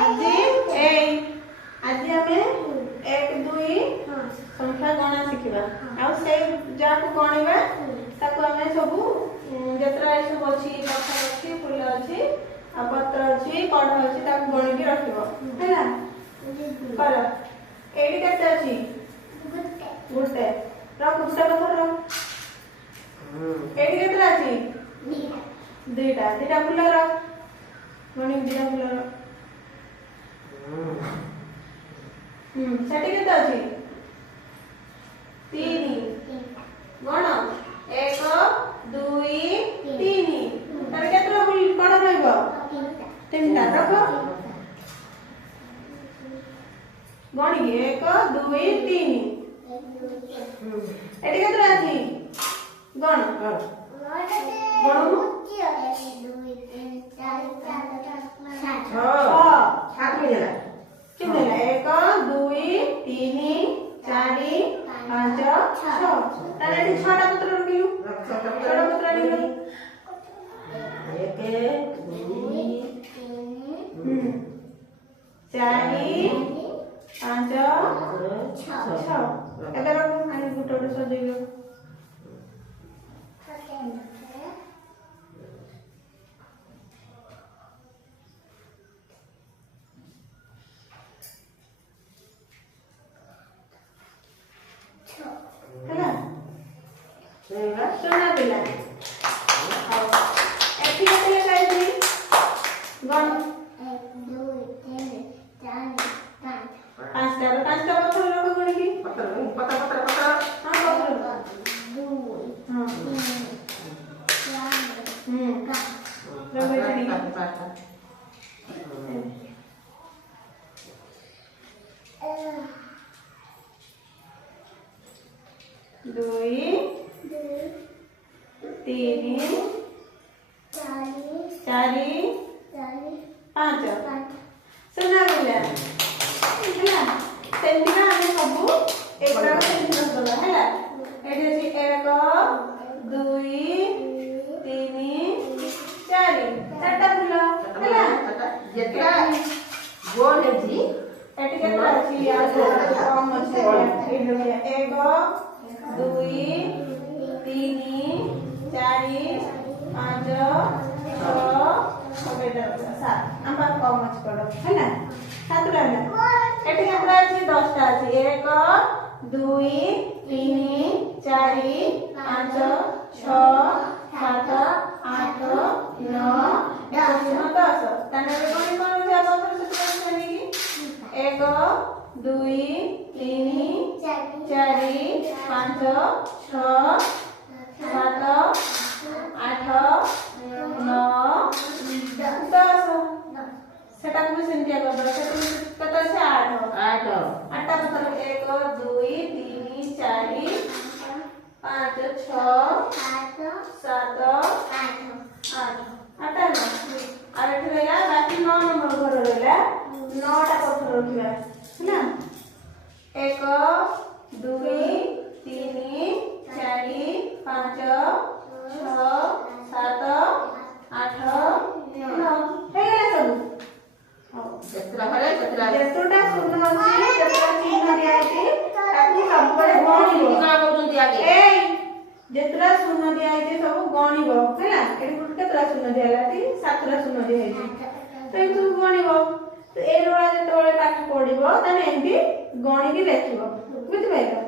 আজি এই আজি আমি 1 2 संख्या गणा शिखा आ से जाको गणिबा ताको हमें सब जतरा सब अछि पत्थर अछि फूल अछि आ पत्र अछि कढ़ अछि ताको गणि के रखिबो हैला कर एडी कते अछि गुटे रख गुटे पत्थर रख एडी केतरा अछि दुईटा दुईटा फूल रख गणि दुईटा फूल रख सेठी केते अछि 3 गण 1 2 3 तार केतरा फूल कढ़ रहइबो तीनटा रख गणि 1 2 3 एडी केतरा अछि गण गणनु 7 मिला कितने 1 2 3 4 5 6 तारे एठी 6टा पत्र रखिलु 6टा पत्र रखिलु 1 2 3 4 5 6 एबे रख आनी गुटो सजेइलो सोना पिला एठी केते लगाइली गण 1 2 3 4 5 पांचटा पत्थर रख गण की पत्थर हां पत्थर 2 हां 5 सुना मिला हैला सेंटिना हमें सब एक बार सेंटिना बोला हैला एठी अछि 1 2 3 4 चारटा फूल हैला जेतरा गोल है जी एठी केतरा अछि या कम अछि ए देखिए 1 2 3 4 5 6 7 आम कम अच्छी पड़ो है ना 7 रहना एठी केतरा अछि 10टा अछि 1 2 3 4 5 6 7 8 9 10 तने कोन कोन जे पत्थर से करनी की 1 2 3 4 5 6 7 8 9 10 सेटा को सेंटिया कर दो सेटा कत से 8 आठटा पत्थर 1 2 3 4 5 6 7 8 आठटा ना और एठी रहला बाकी 9 नंबर घर रहला 9टा पत्थर रखिया है ना 1 2 3 4 5 6 7 8 9 हे गेला सब जेतरा हले जेतरा सुन्न अछि जेतरा चिन्ह दिया अछि ताकि सब बड़े गणिबो का बोलुंती आगे ए जेतरा सुन्न दिया अछि सब गणिबो हैला एठी केतरा सुन्न दिया अछि 7टा सुन्न दिया अछि तो तू गणिबो तो ए रोळा जेतोळे पाठ पढिबो तने एंती गणि के लेखिबो बुझि पाइलो